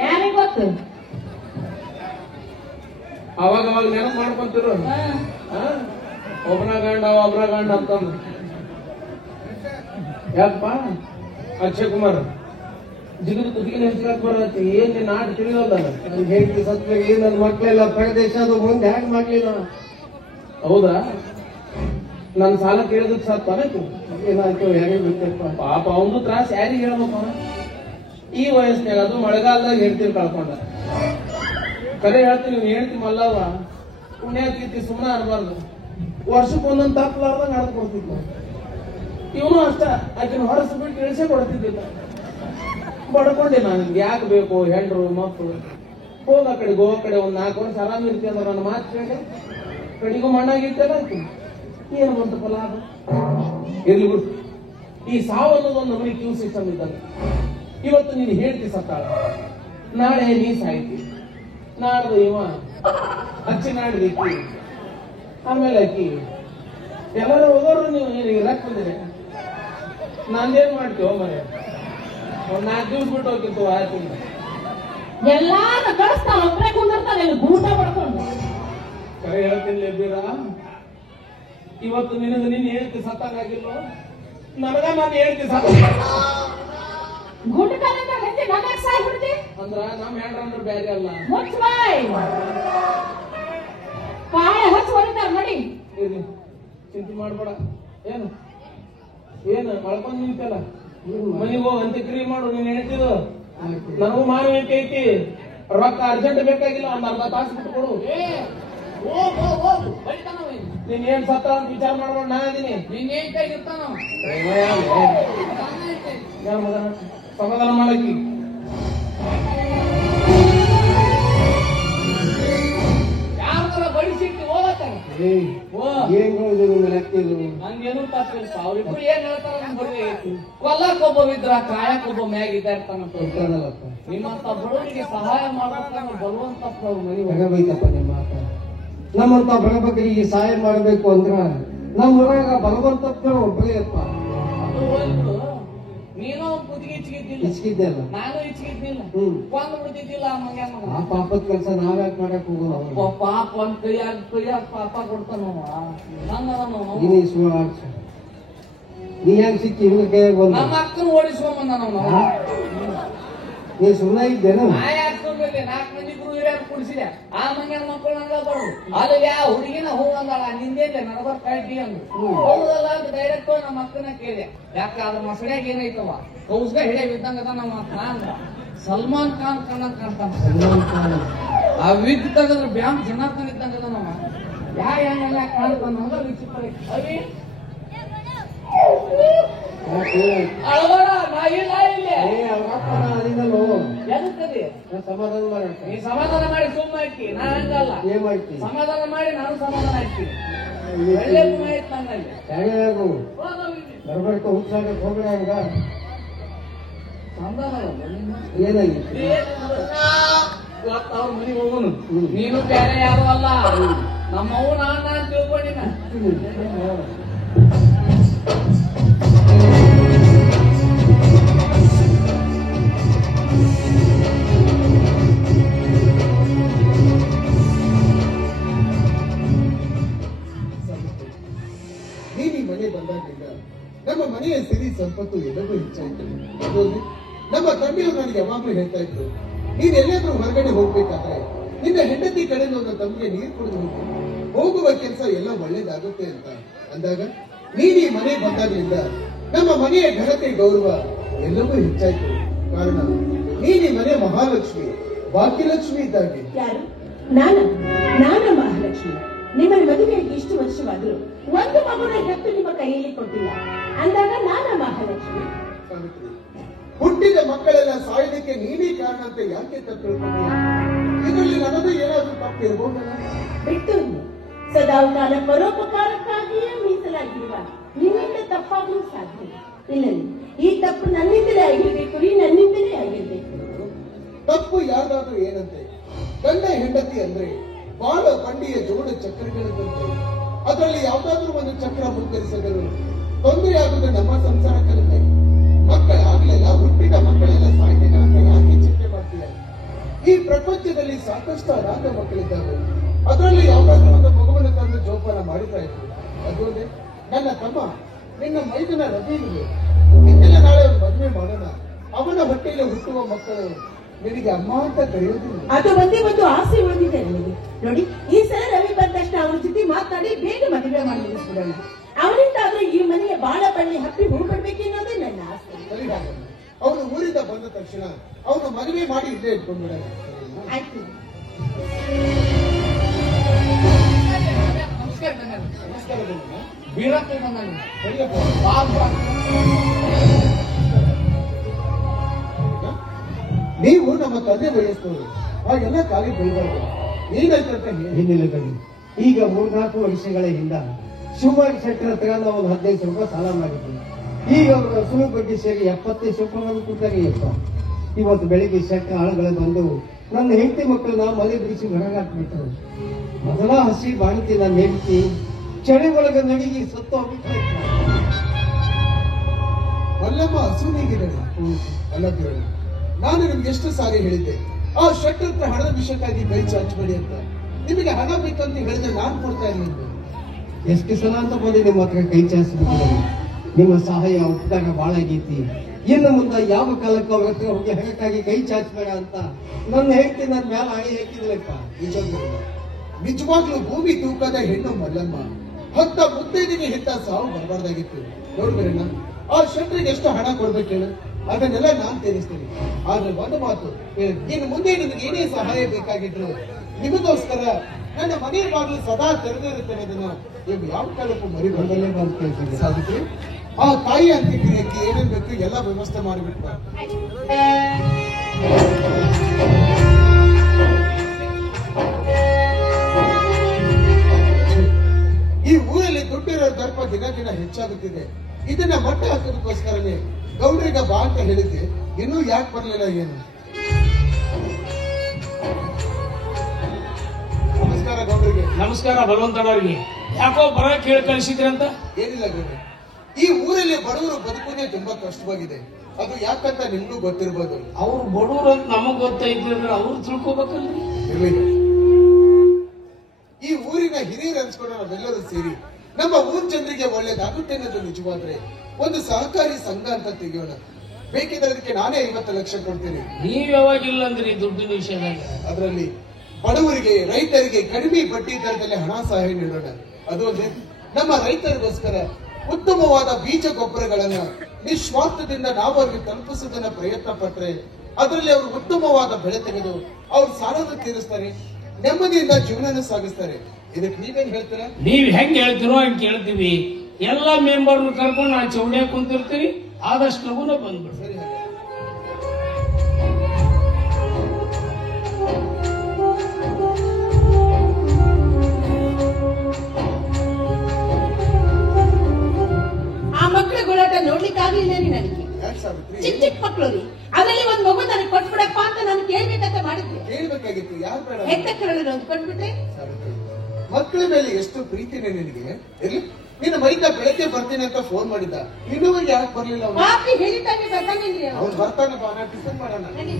ಯಾರಿಗ್ ಗೊತ್ತು? ಅವಾಗ ಅವಾಗ ನೆನಪು ಮಾಡ್ಕೊಂತಿರು, ಒಬ್ರ ಗಂಡ ಅಂತಂದು. ಯಾಕಪ್ಪ ಅಕ್ಷಯ್ ಕುಮಾರ್ ಜಿಗಿದು ಕುದಿಗಿನ ಹೆಸರಾಕ್ ಬರತ್ತೆ, ಏನ್ ನಿನ್ನ ಆಟ ತಿಳಿಯಲ್ಲ. ನನ್ನ ಹೆಂಡತಿ ಸತ್ವಾಗಿ ನನ್ನ ಮಕ್ಕಳೆಲ್ಲ ಪ್ರದೇಶ ಅದು ಮುಂದೆ ಹ್ಯಾಂಗ್ ಮಾಡ್ಲಿಲ್ಲ. ಹೌದಾ? ನನ್ ಸಾಲ ಕೇಳಿದಕ್ಕೆ ಸತ್ತಾನೈತು. ಏನಾಯ್ತು ಯಾರಿಗೆ ಗೊತ್ತಪ್ಪ. ಪಾಪ ಅವನು ತ್ರಾಸ ಯಾರಿಗೆ ಹೇಳ್ಬೇಕು? ಈ ವಯಸ್ಸಿನಾಗ ಅದು ಮಳೆಗಾಲದಾಗ ಹೇಳ್ತೀನಿ ಕಳ್ಕೊಂಡ. ಕರೆ ಹೇಳ್ತೀನಿ, ನೀವು ಹೇಳ್ತಿ ಮಲ್ಲವ ಪುಣ್ಯಾಕೀರ್ತಿ ಸುಮ್ಮನೆ ಅನ್ಬಾರ್ದು. ವರ್ಷಕ್ಕೆ ಒಂದೊಂದು ತಪ್ಪಲಾರ್ದಂಗ ಅರ್ಥ ಕೊಡ್ತಿದ್ದ. ಇವನು ಅಷ್ಟ ಆಕಿನ ಹೊರಸು ಬಿಟ್ಟು ಇಳಿಸೇ ಕೊಡ್ತಿದ್ದಿಲ್ಲ. ಬಡ್ಕೊಂಡೆ ನಾನು, ಯಾಕೆ ಬೇಕು ಹೆಂಡ್ರು ಮಕ್ಕಳು, ಹೋಗ ಕಡೆ ಗೋವಾ ಕಡೆ ಒಂದ್ 4 ವರ್ಷ ಆರಾಮ ಇರ್ತಿ ಅಂದ್ರೆ ನನ್ನ ಮಾತು ಕೇಳಿ ಕಡೆಗೂ ಮಣ್ಣಾಗಿರ್ತಲ್ಲ ಆಯ್ತು. ಏನು ಬಂತಪ್ಪ ಲಾಭ? ಇರ್ಲಿ ಬಿಡು. ಈ ಸಾವು ಅನ್ನೋದೊಂದು ನಮಗೆ ಕ್ಯೂ ಸಿಸ್ಟಮ್ ಇದ್ದಾಗ. ಇವತ್ತು ನೀನು ಹೇಳ್ತಿ ಸತ್ತಾಳ, ನಾಳೆ ನೀ ಸಾಯ್ತಿ, ನಾಡ್ದು ಇವ ಹಚ್ಚಿ ನಾಡ್ದು ಇಕ್ಕಿ, ಆಮೇಲೆ ಅಕ್ಕಿ, ಎಲ್ಲರೂ ಹೋಗೋರು ನೀವು ಇರಕ್ ಬಂದಿದೆ. ನಂದೇನ್ ಮಾಡ್ತೀವ ಮರೆ? ಒಂದ್ 4 ದಿವ್ಸ ಬಿಟ್ಟು ಹೋಗಿತ್ತು ಆಯ್ತು. ಎಲ್ಲಾರು ಕಳಿಸ್ತಾನ, ಒಬ್ಬರೇ ಕುಂದಿರ್ತಾನೆ ಊಟ ಪಡ್ಕೊಂಡು. ಕರೆ ಹೇಳ್ತೀನಿ ಬೀರ, ಇವತ್ತು ನಿನಗೆ ನಿನ್ನ ಹೇಳ್ತಿ ಸತ್ತಾಗಿಲ್ಲ, ನನಗ ನಾನು ಹೇಳ್ತಿ ಸತ್ತ ಗುಂಡಕಾಲಿಂದ ಹೆಂಡತಿ ನನಗೆ ಸಾಯ್ಬಿಡ್ತಿ ಅಂದ್ರ ನಮ್ ಹೆಂಡ್ರಂದ್ರ ಬ್ಯಾರೆ ಅಲ್ಲ. ಮುಚ್ಚ ಬಾಯ್, ಕಾಳೆ ಹಚ್ಚಿ ಹೊಡಿತಾರ ನೋಡಿ. ಚಿಂತೆ ಮಾಡ್ಬೇಡ. ಏನು ಮಳ್ಕೊಂಡ್ ನಿಂತಲ್ಲ, ಮನಿಗೆ ಹೋಗಿ ಅಂತ್ಯಕ್ರಿಯೆ ಮಾಡು. ನೀನ್ ಹೇಳ್ತಿದ್ದು ನನಗೂ ಮಾನವೀಯತೆ ಐತಿ, ರೊಕ್ಕ ಅರ್ಜೆಂಟ್ ಬೇಕಾಗಿಲ್ಲ, ಒಂದ್ ಅರ್ಧ ತಾಸು ಬಿಟ್ಟು ಕೊಡು. ನೀನ್ ಏನ್ ಸತ್ತ ಅಂತ ವಿಚಾರ ಮಾಡ್ಬೇಡ, ನಾ ಇದೀನಿ. ನಿನ್ನೇನ್ ಕೈಗಿರ್ತಾನ ಸಮಾಧಾನ ಮಾಡಕ್ಕಿ. ಯಾರ ಬಡಿಸಿಟ್ಟು ಹೋಗತ್ತಾರ. ಏನ್ ಹೇಳಿದ್ರು ಲೆಕ್ಕ ಇದು? ನಂಗೇನು ತಪ್ಪಿಲ್ಲ, ಅವ್ರಿಬ್ರು ಏನ್ ಹೇಳ್ತಾರ ಕೊಲ್ಲಕ್ಕೊಬ್ಬ ಇದ್ರ ಕಾಯಕ್ಕೊಬ್ಬ ಮ್ಯಾಗ ಇದ್ದಾರ್ತಾನಂತ. ನಿಮ್ಮಂತ ಬಡವರಿಗೆ ಸಹಾಯ ಮಾಡ್ಬೇಕಂದ್ರೆ ಬರುವಂತ ಮನೆ ಬೈತಪ್ಪ ನಿಮ್ಮ ಮಾತ. ನಮ್ಮಂತ ಬಡಬಗ್ಗರಿಗೆ ಸಹಾಯ ಮಾಡ್ಬೇಕು ಅಂದ್ರ ನಮ್ಮ ಊರಾಗ ಬಲವಂತಪ್ಪ ಒಬ್ಬರೇ ಅಪ್ಪ. ನೀನು ಕುತ್ತಿಗೆ ಇಚ್ಚಿಗಿದ್ದಿಲ್ಲ, ಇಚ್ಕಿದ್ದೆಲ್ಲ ನಾನು ಇಚ್ಚಿಗಿದ್ದಿಲ್ಲ, ಕೊಂದು ಬಿಡ್ತಿದ್ದಿಲ್ಲ ಆ ಮಂಗ್ಯ ಮಗ. ಆ ಪಾಪದ ಕೆಲಸ ನಾವ್ಯಾಕೆ ಮಾಡಕ್ ಹೋಗೋದು ಅವ್ರು? ಪಾಪ ಒಂದ್ ಕೈಯಾಗ ಪಾಪ ಕೊಡ್ತಾನವ. ಹಂಗದನು ನೀನೇ ನೀ ಹೆಂಗ್ ಸಿಕ್ಕಿ ಇವ್ರ ಕೈಯಾಗ ಬಂದ? ನಮ್ಮ ಅಕ್ಕನ ಓಡಿಸ್ಕೊಂಬಂದ ನಾವು. ನೀ ಸುಮ್ಮನೆ ಇದ್ದೇನು? ನಾಲ್ಕು ಮಂದಿ ಗುರು ಹಿರಿಯರು ಕುಡಿಸಿದೆ. ಆ ಮಂಗ್ಯನ ಮಕ್ಕಳು ನಂಗ ಬರು ಅದು ಯಾವ ಹುಡುಗಿನ ಹೂ ಅಂದಾಳ, ನಿಂದೇನೆ ನಡಬರ್ ಕಟ್ಟಿ ಅಂದ್ರು. ಹೌದಲ್ಲ ಅಂತ ಡೈರೆಕ್ಟ್ ನಮ್ಮ ಅಕ್ಕನ ಕೇಳಿದೆ. ಯಾಕ ಅದ್ರ ಮಸಡ್ಯಾಗ ಏನೈತವ ಕೌಸ್ಗ ಹಿಡಿಯ ಬಿದ್ದಂಗದ ನಮ್ಮ ಅಕ್ಕ ಅಂದ. ಸಲ್ಮಾನ್ ಖಾನ್ ಕಣ್ಣಂಗ್ ಕಾಣ್ತಾನ. ಸಲ್ಮಾನ್ ಖಾನ್ ಆ ವಿಗ್ ತೆಗದ್ರ ಬ್ಯಾಂಕ್ ಜನಾರ್ದನ್ ಇದ್ದಂಗದ ನಮ್ಮ ಹೆಂಗೆಲ್ಲ ಕಾಣ್ತಾನ ಅಂದ್ರೆ ವಿಚಿತ್ರ. ಅವಿ ಅಳವಡ ನಾ ಇಲ್ಲ ಇಲ್ಲಿ ಎದಕ್ಕದಿ ಸಮಾಧಾನ ಮಾಡಕ್ಕೆ ನೀ ಸಮಾಧಾನ ಮಾಡಿ ಸುಮ್ಮ ಇಟ್ಟಿ. ನಾ ಹಂಗಲ್ಲ, ಏನ್ ಮಾಡ್ತಿ? ಸಮಾಧಾನ ಮಾಡಿ ನಾನು ಸಮಾಧಾನ ಇರ್ತೀನಿ. ಒಳ್ಳೆ ಗುಣ ಐತ್ ನನ್ನಲ್ಲಿ. ಹೇಗೂ ಬರ್ಬೇಕು ಹುಚ್ಚಾಗಕ್ಕೆ ಹೋಗ್ಬೇಡ ಹಂಗ. ಸಮಾಧಾನ ಏನಾಗಿತ್ತು? ಇವತ್ತು ಅವ್ರ ಮನೆಗೆ ಹೋಗೋನು. ನೀನು ಬೇರೆ ಯಾರು ಅಲ್ಲ, ನಮ್ಮವು ನಾನು ತಿಳ್ಕೊಂಡಿನ. ನೀನು ಈ ಮನೆ ಬಂದಾಗಿಂದ ನಮ್ಮ ಮನೆಯ ಸಿರಿ ಸಂಪತ್ತು ಎಲ್ಲವೂ ಹೆಚ್ಚಾಯ್ತು. ಹೌದು, ನಮ್ಮ ತಂದೆಯವರು ನನಗೆ ಯಾವಾಗ್ಲೂ ಹೇಳ್ತಾ ಇದ್ರು, ನೀನ್ ಎಲ್ಲಾದ್ರೂ ಹೊರಗಡೆ ಹೋಗ್ಬೇಕಾದ್ರೆ ನಿನ್ನ ಹೆಂಡತಿ ಕಡೆ ಒಂದು ತಮ್ಮಿಗೆ ನೀರು ಕುಡಿದು ಹೋಗುವ ಕೆಲಸ ಎಲ್ಲ ಒಳ್ಳೇದಾಗುತ್ತೆ ಅಂತ ಅಂದಾಗ ನೀನ್ ಈ ಮನೆ ಬಂದಾಗ್ಲಿಂದ ನಮ್ಮ ಮನೆಯ ಘನತೆ ಗೌರವ ಎಲ್ಲವೂ ಹೆಚ್ಚಾಯ್ತು. ಕಾರಣ ನೀನ್ ಈ ಮನೆ ಮಹಾಲಕ್ಷ್ಮಿ, ಭಾಗ್ಯಲಕ್ಷ್ಮಿ ಇದ್ದಾಗೆ. ಯಾರು? ನಾನ ಮಹಾಲಕ್ಷ್ಮಿ. ನಿಮ್ಮ ಮದುವೆಯಾಗಿ ಇಷ್ಟು ವರ್ಷವಾದ್ರು ಒಂದು ಮಗುನ ಹೆತ್ತು ನಿಮ್ಮ ಕೈಯಲ್ಲಿ ಕೊಟ್ಟಿಲ್ಲ ಅಂದಾಗ ನಾನ ಮಹಾಲಕ್ಷ್ಮಿ. ಸಾವಿತ್ರಿ, ಹುಟ್ಟಿದ ಮಕ್ಕಳೆಲ್ಲ ಸಾಯೋದಕ್ಕೆ ನೀನೇ ಕಾರಣ ಅಂತ ಯಾಕೆ ತಪ್ಪಿಳ್ಕೊಂಡೆ? ಇದರಲ್ಲಿ ನನ್ನದು ಏನಾದ್ರೂ ತಪ್ಪಿರ್ಬೋದಲ್ಲ? ಬಿಟ್ಟು ಸದಾಕಾಲ ಪರೋಪಕಾರಕ್ಕಾಗಿಯೇ ಮೀಸಲಾಗಿರುವ ನಿಮ್ಮಿಂದ ತಪ್ಪಾಗಲು ಸಾಧ್ಯ ಇಲ್ಲ. ಈ ತಪ್ಪು ನನ್ನಿಂದಲೇ ಆಗಿರ್ಬೇಕು, ನನ್ನಿಂದಲೇ ಆಗಿರ್ಬೇಕು. ತಪ್ಪು ಯಾವ್ದಾದ್ರೂ ಏನಂತೆ? ಗಂಡ ಹೆಂಡತಿ ಅಂದ್ರೆ ಬಾಳ ಬಂಡಿಯ ಜೋಡ ಚಕ್ರಗಳಿದ್ದಂತೆ. ಅದರಲ್ಲಿ ಯಾವ್ದಾದ್ರೂ ಒಂದು ಚಕ್ರ ಮುಗ್ಗರಿಸಿದರು ತೊಂದರೆ ಆಗುವುದು ನಮ್ಮ ಸಂಸಾರಕ್ಕೆ. ಮಕ್ಕಳಾಗ್ಲೆಲ್ಲ ಹುಟ್ಟಿದ ಮಕ್ಕಳೆಲ್ಲ ಸಾಯ್ತೇನೆ ಅಂತ ಯಾಕೆ ಚಿಂತೆ ಮಾಡ್ತೀಯ? ಈ ಪ್ರಪಂಚದಲ್ಲಿ ಸಾಕಷ್ಟು ಅನಾಥ ಮಕ್ಕಳಿದ್ದಾವೆ. ಅದರಲ್ಲಿ ಯಾವ್ದಾದ್ರೂ ಒಂದು ಮಗುವನ್ನು ತಂದು ಜೋಪಾನ ಮಾಡಿತಾ ಇದ್ರು. ಅದೊಂದೇ ನನ್ನ ತಮ್ಮ ನಿನ್ನ ಮೈದನ ರವಿಗೆ ಇಂದಿನ ನಾಳೆ ಒಂದು ಮದುವೆ ಮಾಡೋಣ, ಅವನ ಹೊಟ್ಟೆಯಲ್ಲಿ ಹುಟ್ಟುವ ಮಕ್ಕಳು ನಿನಗೆ ಅಮ್ಮ ಅಂತ ಕರೆಯೋದಿಲ್ಲ. ಅದು ಒಂದೇ ಒಂದು ಆಸೆ ಉಳಿದಿದೆ ನನಗೆ. ನೋಡಿ, ಈ ಸಲ ರವಿ ಬಂದ ತಕ್ಷಣ ಅವ್ರ ಜೊತೆ ಮಾತಾಡಿ ಬೇಗ ಮದುವೆ ಮಾಡಿ ಮುಗಿಸ್ಬಿಡೋಣ. ಅವರಿಂದ ಆದ್ರೆ ಈ ಮನೆಯ ಬಾಳ ಬಳ್ಳಿ ಹಪ್ಪಿ ಹೂಡ್ಬೇಕೆನ್ನೋದೇ ನನ್ನ ಆಸೆ. ಸರಿ, ಅವನು ಊರಿಂದ ಬಂದ ತಕ್ಷಣ ಅವನು ಮದುವೆ ಮಾಡಿ ಇಲ್ಲೇ ಇಟ್ಕೊಂಡ್ಬಿಡ. ಆಯ್ತು. ನಮಸ್ಕಾರ. ನಮಸ್ಕಾರ ಬೀರಪ್ಪ ಬಂದ. ನೀವು ನಮ್ಮ ತಂದೆ ವಯಸ್ಸವರು ಹಾಗೆಲ್ಲ ಖಾಲಿ ಬೈಬಾರ್ದು. ಏನಂತ ಹಿಂದಿನ ಕಡೆ ಈಗ 3-4 ವರ್ಷಗಳ ಹಿಂದ ಶಿವಮೊಗ್ಗ ಶೆಟ್ಟರ್ ಹತ್ರ ನಾವು 15 ರೂಪಾಯಿ ಸಾಲ ಮಾಡಿದ್ವಿ. ಈಗ ಅವರು ಸುಳ್ಳು ಬಡ್ಡಿ ಸೇರಿ 75 ರೂಪಾಯಿ ಕೊಡ್ತಾರೆ. ಇವತ್ತು ಬೆಳಿಗ್ಗೆ ಶೆಟ್ಟರ್ ಆಳುಗಳು ಬಂದು ನನ್ನ ಹೆಂಡತಿ ಮಕ್ಕಳನ್ನ ಮನೆ ಬಿಡಿಸಿ ಹೊರಗಾಕ್ಬಿಟ್ರು. ಮೊದಲ ಹಸಿ ಬಾಣತಿ ನನ್ನ ಹೆಂಡತಿ ಚಳಿ ಒಳಗೆ ನಡಿಗೆ ಸತ್ತು ಹೋಗ್ಬಿಟ್ಟು ಮಲ್ಲಮ್ಮ ಹಸುನಿಗಿದ್ದಾಳೆ. ಅಲ್ಲ ಕಿರಣ, ನಾನು ನಿಮ್ಗೆ ಎಷ್ಟು ಸಾರಿ ಹೇಳಿದ್ದೆ ಆ ಶೆಟ್ಟರ್ ಹತ್ರ ಹಣದ ವಿಷಯಕ್ಕಾಗಿ ಕೈ ಚಾಚಬೇಡಿ ಅಂತ. ನಿಮಗೆ ಹಣ ಬೇಕಂತ ಹೇಳಿದ್ರೆ ನಾನು ಕೊಡ್ತಾ ಇರಲಿಲ್ಲ. ಎಷ್ಟು ಸಲ ಅಂತ ಬಂದು ನಿಮ್ಮ ಹತ್ರ ಕೈ ಚಾಚಿಬಿಟ್ಟು ನಿಮ್ಮ ಸಹಾಯ ಉಪಕಾರ ಬಾಳ ಆಗೈತಿ. ಇನ್ನು ಮುಂದೆ ಯಾವ ಕಾಲಕ್ಕೆ ಅವ್ರ ಹತ್ರ ಹೋಗಿ ಹಣಕ್ಕಾಗಿ ಕೈ ಚಾಚಬೇಡ ಅಂತ ನನ್ನ ಹೆಂಡತಿ ನನ್ನ ಮೇಲೆ ಆಣೆ ಹಾಕಿದ್ಲಪ್ಪ. ನಿಜವಾಗ್ಲೂ ಭೂಮಿ ತೂಕದ ಹೆಣ್ಣು ಮಲ್ಲಮ್ಮ. ಹೊತ್ತ ಮುತ್ತೈದಿಗೆ ಹೆತ್ತ ಸಾವು ಬರಬಾರ್ದಾಗಿತ್ತು. ನೋಡ್ಬೇಡ, ಆ ಶೆಟ್ರಿಗೆ ಎಷ್ಟು ಹಣ ಕೊಡ್ಬೇಕು ಹೇಳು, ಅದನ್ನೆಲ್ಲ ನಾನ್ ತೀರಿಸ್ತೀನಿ. ಆದ್ರೆ ಒಂದು ಮಾತು, ಇನ್ನು ಮುಂದೆ ನಿಮಗೆ ಏನೇ ಸಹಾಯ ಬೇಕಾಗಿದ್ರು ನಿಮಗೋಸ್ಕರ ನನ್ನ ಮನೆಯ ಬಾಗಿಲು ಸದಾ ತೆರೆದೇ ಇರುತ್ತೇನೆ. ಅದನ್ನ ನೀವು ಯಾವ ಕಾಲಕ್ಕೂ ಮರಿಬಾರ್ದಲ್ಲೇ ಕೇಳ್ತೀನಿ. ಸಾಧಿಸಿ ಆ ತಾಯಿ ಅಂತ್ಯಕ್ರಿಯೆಗೆ ಏನೇನ್ ಬೇಕು ಎಲ್ಲ ವ್ಯವಸ್ಥೆ ಮಾಡಿಬಿಟ್ಟು ಈ ಊರಲ್ಲಿ ದುಡ್ಡಿರೋ ದರ್ಪ ದಿನ ದಿನ ಹೆಚ್ಚಾಗುತ್ತಿದೆ. ಇದನ್ನ ಮಟ್ಟ ಹಾಕೋದಕ್ಕೋಸ್ಕರನೇ ಗೌಡ್ರಿಗ ಬಾ ಅಂತ ಹೇಳಿದ್ದೆ. ಇನ್ನೂ ಯಾಕೆ ಬರ್ಲಿಲ್ಲ ಏನು? ನಮಸ್ಕಾರ ಗೌಡ್ರಿಗೆ. ನಮಸ್ಕಾರ ಬಲವಂತನವ್ರಿಗೆ. ಯಾಕೋ ಬರಕ್ ಹೇಳಿ ಕಳಿಸಿದ್ರಂತ? ಏನಿಲ್ಲ ಗೌಡ್ರೆ, ಈ ಊರಲ್ಲಿ ಬಡವರು ಬದುಕುವುದೇ ತುಂಬಾ ಕಷ್ಟವಾಗಿದೆ. ಅದು ಯಾಕಂತ ನಿಮ್ಗೂ ಗೊತ್ತಿರ್ಬೋದು. ಅವ್ರು ಬಡವ್ರು ಅಂತ ನಮಗ್ ಗೊತ್ತೈತಿದ್ರೆ ಅವ್ರು ತಿಳ್ಕೊಬೇಕಲ್ರಿ. ಇರ್ಲಿ, ಈ ಊರಿನ ಹಿರಿಯರು ಅನ್ಸ್ಕೊಂಡು ನಾವೆಲ್ಲರೂ ಸೇರಿ ನಮ್ಮ ಊರ್ ಜನರಿಗೆ ಒಳ್ಳೇದಾಗುತ್ತೆ ಅನ್ನೋದು ನಿಜವಾದ್ರೆ ಒಂದು ಸಹಕಾರಿ ಸಂಘ ಅಂತ ತೆಗೆಯೋಣ. ಬೇಕಿದ್ರೆ ಅದಕ್ಕೆ ನಾನೇ 50 ಲಕ್ಷ ಕೊಡ್ತೀನಿ. ನೀವ್ ಯಾವಾಗಿಲ್ಲ ಅಂದ್ರಿ ದುಡ್ಡಿನ ವಿಷಯದಾಗ? ಅದರಲ್ಲಿ ಬಡವರಿಗೆ, ರೈತರಿಗೆ ಕಡಿಮೆ ಬಡ್ಡಿ ದರದಲ್ಲಿ ಹಣ ಸಹಾಯ ನೀಡೋಣ. ಅದು ಅಲ್ಲದೆ ನಮ್ಮ ರೈತರಿಗೋಸ್ಕರ ಉತ್ತಮವಾದ ಬೀಜ ಗೊಬ್ಬರಗಳನ್ನ ನಿಸ್ವಾರ್ಥದಿಂದ ನಾವು ಅವ್ರಿಗೆ ತಲುಪಿಸೋದನ್ನ ಪ್ರಯತ್ನ ಪಟ್ರೆ ಅದರಲ್ಲಿ ಅವರು ಉತ್ತಮವಾದ ಬೆಳೆ ತೆಗೆದು ಅವ್ರ ಸಾಲವನ್ನು ತೀರಿಸ್ತಾರೆ, ನೆಮ್ಮದಿಯಿಂದ ಜೀವನ ಸಾಗಿಸ್ತಾರೆ. ಇದಕ್ಕೆ ನೀವೇನ್ ಹೇಳ್ತೀರಾ? ನೀವ್ ಹೆಂಗ್ ಹೇಳ್ತೀರೋ ಹಂಗ್ ಕೇಳ್ತೀವಿ. ಎಲ್ಲಾ ಮೆಂಬರ್ ಕರ್ಕೊಂಡು ನಾನು ಚೌಡಿಯಾಗ ಕುಂತಿರ್ತೀವಿ. ಆದಷ್ಟು ಲಗುನ ಬಂದ್ಬಿಡ್ರಿ. ಸರಿ, ಹಾಗೆ ಆ ಮಕ್ಕಳ ಗೋಳಾಟ ನೋಡ್ಲಿಕ್ಕಾಗ್ಲಿಲ್ಲ ರೀ ನನಗೆ. ಯಾಕೆ ಸಾವಿತ್ರಿ? ಚಿಕ್ಕ ಮಕ್ಕಳು ರೀ. ಅದರಲ್ಲಿ ಒಂದ್ ಮಗು ನನಗೆ ಕೊಟ್ಬಿಡಪ್ಪ ಅಂತ ನಾನು ಕೇಳ್ಬೇಕಂತ ಮಾಡಿದ್ವಿ. ಕೇಳ್ಬೇಕಾಗಿತ್ತು, ಯಾರು ಬೇಡ? ಹೆತ್ತ ಕರಳು ಒಂದು ಕೊಟ್ಬಿಟ್ರೆ. ಸಾವಿತ್ರಿ, ಮಕ್ಕಳ ಮೇಲೆ ಎಷ್ಟು ಪ್ರೀತಿನೇ ನಿನಗೆ. ಇರ್ಲಿ, ನಿನ್ನ ಮೈಕ ಬೆಳಗ್ಗೆ ಬರ್ತೀನಿ ಅಂತ ಫೋನ್ ಮಾಡಿದ್ದ, ಇನ್ನೂವರೆಗೆ ಯಾಕೆ ಬರ್ಲಿಲ್ಲ ಅವನು? ಪಾಪಿ ಹೇಳಿದ್ದಾಗೆ ಬರ್ತಾನೇನ್ರಿ ಅವ್ನು. ಅವ್ನು ಬರ್ತಾನೆ ಬಾ, ನಾ ಟಿಫನ್ ಮಾಡೋಣ. ನಡಿ.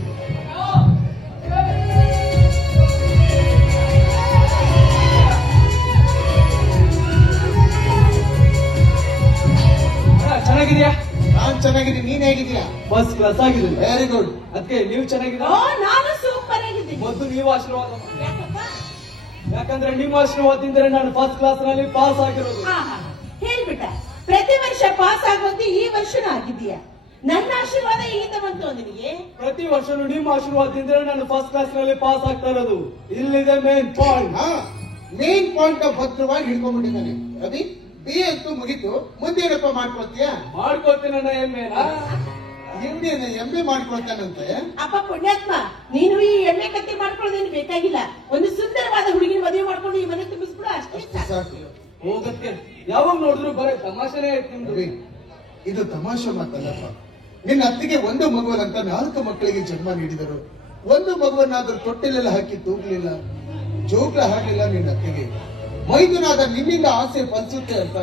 ಚೆನ್ನಾಗಿದ್ಯಾ? ನಾನ್ ಚೆನ್ನಾಗಿದ್ದೀನಿ, ನೀನ್ ಹೇಗಿದ್ಯಾ? ಫಸ್ಟ್ ಕ್ಲಾಸ್ ಆಗಿದೆ. Very good. ಅದಕ್ಕೆ ನೀವು ಚೆನ್ನಾಗಿದ್ದೀರಾ? ಓ, ನಾನು ಸೂಪರ್ ಆಗಿದ್ದೀನಿ. ಮೊದಲು ನೀವು ಆಶೀರ್ವಾದ ಮಾಡಿ. ಯಾಕಪ್ಪ? ಯಾಕಂದ್ರೆ ನಿಮ್ಮ ಆಶೀರ್ವಾದದಿಂದ ನಾನು ಫಸ್ಟ್ ಕ್ಲಾಸ್ ನಲ್ಲಿ ಪಾಸ್ ಆಗಿರೋದು. ಆಹಾ, ಹೇಳ್ಬಿಟ್ಟ. ಪ್ರತಿ ವರ್ಷ ಪಾಸ್ ಆಗೋದು ಈ ವರ್ಷನೂ ಆಗಿದೀಯಾ? ನನ್ನ ಆಶೀರ್ವಾದ ಇಲ್ಲಿಂದ ಬಂತು ನಿನಗೆ. ಪ್ರತಿ ವರ್ಷನೂ ನಿಮ್ಮ ಆಶೀರ್ವಾದದಿಂದ ನಾನು ಫಸ್ಟ್ ಕ್ಲಾಸ್ ನಲ್ಲಿ ಪಾಸ್ ಆಗ್ತಾ ಇರೋದು. ಇಲ್ಲಿದೆ ಮೇನ್ ಪಾಯಿಂಟ್. ಮೇನ್ ಪಾಯಿಂಟ್ ಭದ್ರವಾಗಿ ಹಿಡ್ಕೊಂಡ್ಬಿಟ್ಟಿದ್ದಾನೆ. ರವಿ, ಬಿ ಅಂತೂ ಮುಗಿತು, ಮುಂದೇನಪ್ಪ ಮಾಡ್ಕೊಳ್ತೀಯ? ಮಾಡ್ಕೊಳ್ತೀನಿ ನನ್ನ ಎಮ್ಮೆನ. ಹಿಂದೇನ ಎಮ್ಮೆ ಮಾಡ್ಕೊಳ್ತಾನಂತೆ. ಅಪ್ಪ ಪುಣ್ಯಾತ್ಮ, ನೀನು ಈ ಎಣ್ಣೆ ಕತ್ತಿ ಮಾಡ್ಕೊಳ್ಳೋದೇನು ಬೇಕಾಗಿಲ್ಲ. ಒಂದು ಸುಂದರವಾದ ಹುಡುಗಿನ ಮದುವೆ ಮಾಡ್ಕೊಂಡು ಈ ಮನೆ ತುಂಬಿಸ್ಬಿಡು, ಅಷ್ಟೇ ಸಾಕು. ಸಾಕು. ಹೋಗಕ್ಕೆ ಯಾವಾಗ ನೋಡಿದ್ರು ಬರೀ ತಮಾಷೆನೇ ಇರ್ತೀನಿ. ರವಿ, ಇದು ತಮಾಷೆ ಮಾತಲ್ಲಪ್ಪ. ನಿನ್ನ ಅತ್ತಿಗೆ ಒಂದು ಮಗುವನಂತ 4 ಮಕ್ಕಳಿಗೆ ಜನ್ಮ ನೀಡಿದರು. ಒಂದು ಮಗುವನ್ನಾದ್ರೂ ತೊಟ್ಟಿಲೆಲ್ಲ ಹಾಕಿ ತೂಗ್ಲಿಲ್ಲ, ಜೋಗ್ಲ ಹಾಕಲಿಲ್ಲ ನಿನ್ನ ಅತ್ತಿಗೆ. ಮೈದುನಾದ ನಿನ್ನಿಂದ ಆಸೆ ಫಲಿಸುತ್ತೆ ಅಂತ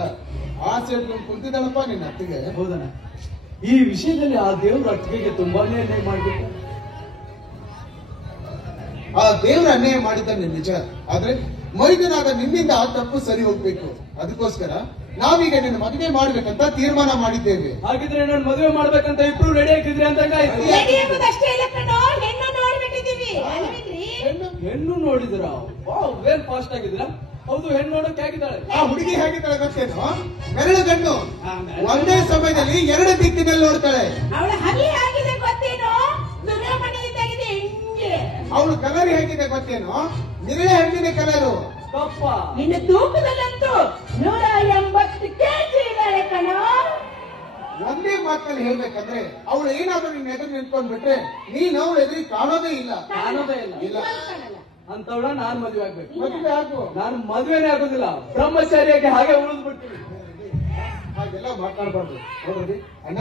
ಆಸೆ ಇಟ್ಕೊಂಡು ಕುಂತಿದ್ದಾಳಪ್ಪ ನಿನ್ನ ಅತ್ತಿಗೆ. ಹೌದಣ್ಣ, ಈ ವಿಷಯದಲ್ಲಿ ಆ ದೇವ್ರ ಅತ್ತಿಗೆಗೆ ತುಂಬಾನೇ ಅನ್ಯಾಯ ಮಾಡ್ಬೇಕು. ಆ ದೇವ್ರ ಅನ್ಯಾಯ ಮಾಡಿದ್ದಾನೆ ನಿಜ, ಆದ್ರೆ ಮೈದುನಾದ ನಿನ್ನಿಂದ ಆ ತಪ್ಪು ಸರಿ ಹೋಗ್ಬೇಕು. ಅದಕ್ಕೋಸ್ಕರ ನಾವೀಗ ನಿನ್ನ ಮದುವೆ ಮಾಡ್ಬೇಕಂತ ತೀರ್ಮಾನ ಮಾಡಿದ್ದೇವೆ. ಹಾಗಿದ್ರೆ ನಾನು ಮದುವೆ ಮಾಡ್ಬೇಕಂತ ಇಬ್ರು ರೆಡಿ ಆಗಿದ್ರಿ ಅಂತ ರೆಡಿ ಆಗೋದಷ್ಟೇ ಇಲ್ಲ ಕಣೋ, ಹೆಣ್ಣು ನೋಡ್ಬಿಟ್ಟಿದೀವಿ ಅಲ್ವೇನ್ರಿ? ಹೆಣ್ಣು ನೋಡಿದ್ರ? ವೇಲ್ ಫಾಸ್ಟ್ ಆಗಿದ್ರ? ಹೌದು, ಹೆಣ್ಣು ನೋಡಕ್ಕೆ ಆಗಿದ್ದಾಳೆ. ಆ ಹುಡುಗಿ ಹೇಗಿದ್ದಾಳೆ ಗೊತ್ತೇನೋ? ಬೆರಳು ಗಣ್ಣು, ಒಂದೇ ಸಮಯದಲ್ಲಿ 2 ದಿಕ್ಕಿನಲ್ಲಿ ನೋಡ್ತಾಳೆ. ಅವಳ ಹಲ್ಲಿ ಆಗಿದೆ ಗೊತ್ತೇನೋ? ಸುಬ್ರಹ್ಮಣ್ಯದಿಂದಾಗಿದೆ ಹಿಂಗೆ. ಅವಳು ಕಲರ್ ಹೇಗಿದೆ ಗೊತ್ತೇನೋ? ನಿರಳೆ ಹಣ್ಣಿನ ಕಲರು. ತಪ್ಪ. ನಿನ್ನ ತೂಕದಲ್ಲಂತೂ 180 ಕೆಜಿ ಇದ್ದಾಳೆ ಕಣೋ. ಒಂದೇ ಮಾತಲ್ಲಿ ಹೇಳ್ಬೇಕಂದ್ರೆ ಅವಳು ಏನಾದ್ರೂ ನಿನ್ನ ಎದುರು ನಿಂತ್ಕೊಂಡ್ಬಿಟ್ರೆ ನೀನು ಅವಳ ಎದುರಿಗೆ ಕಾಣೋದೇ ಇಲ್ಲ. ಕಾಣೋದೇ ಇಲ್ಲ. ಇಲ್ಲ ಕಾಣಲ್ಲ. ಅಂತವಳ ನಾನ್ ಮದುವೆ ಆಗ್ಬೇಕು. ಮದುವೆ ಆಗು. ನಾನು ಮದುವೆನೇ ಆಗೋದಿಲ್ಲ, ಬ್ರಹ್ಮಚಾರಿಯಾಗಿ ಹಾಗೆ ಉಳಿದು ಬಿಡ್ತೀನಿ. ಹಾಗೆಲ್ಲ ಮಾತಾಡಬಾರ್ದು. ನೋಡ್ರಿ ಅಣ್ಣ,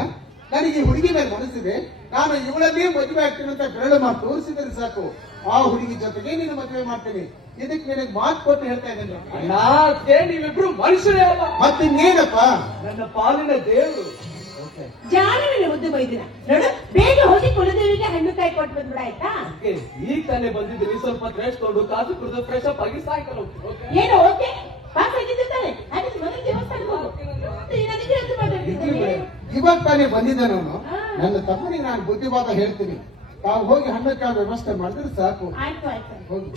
ನನಗೆ ಈ ಹುಡುಗಿ ಮೇಲೆ ಮನಸ್ಸಿದೆ. ನಾನು ಇವಳನ್ನೇ ಮದುವೆ ಆಗ್ತೀನಿ ಅಂತ ಬೆರಳು ಮಾಡಿ ತೋರಿಸಿದ್ರೆ ಸಾಕು, ಆ ಹುಡುಗಿ ಜೊತೆಗೆ ನೀನು ಮದುವೆ ಮಾಡ್ತೀನಿ. ಇದಕ್ಕೆ ನಿನಗೆ ಮಾತು ಕೊಟ್ಟು ಹೇಳ್ತಾ ಇದ್ದೇನೆ. ಅಣ್ಣ, ನೀವಿಬ್ರು ಮನುಷ್ಯರೇ ಅಲ್ಲ, ಮತ್ತಿನ್ನೇನಪ್ಪ? ನನ್ನ ಪಾಲಿನ ದೇವರು. ಜಾನವಿನ ಉದ್ದ ಬೈದಿನ ನೋಡು, ಬೇಗ ಹೋಗಿ ಕುಲದೇವಿಗೆ ಹಣ್ಣು ಕಾಯಿ ಕೊಟ್ಟು ಬಂದ್ಬಿಡ ಆಯ್ತಾ? ಈಗ ತಾನೇ ಬಂದಿದ್ದೀನಿ, ಸ್ವಲ್ಪ ರೆಸ್ಟ್ ತೊಗೊಂಡು ಕಾಫಿ ಕುಡಿದು ಫ್ರೆಶ್ ಅಪ್ ಆಗಿ ಸಾಯಂಕಾಲ ಹೋಗ್ತೀನಿ. ಏನು ಓಕೆ? ಪಾಸ್ ಆಗಿದ್ದಾನೆ. ಹಾಗಾದ್ರೆ ಮೊದಲು ದೇವಸ್ಥಾನಕ್ಕೆ ಹೋಗು. ನನಗೆ ಅಂತ ಮಾತಾಡ್ತಿದ್ದಾನೆ. ಇವಾಗ ತಾನೇ ಬಂದಿದ್ದಾನೆ ಅವನು. ನನ್ನ ತಮ್ಮನಿಗೆ ನಾನು ಬುದ್ಧಿವಾದ ಹೇಳ್ತೀನಿ, ತಾವು ಹೋಗಿ ಹಣ್ಣಕ್ಕಾಗ ವ್ಯವಸ್ಥೆ ಮಾಡಿದ್ರೆ ಸಾಕು. ಆಯ್ತು ಆಯ್ತು. ಹೋಗಿ.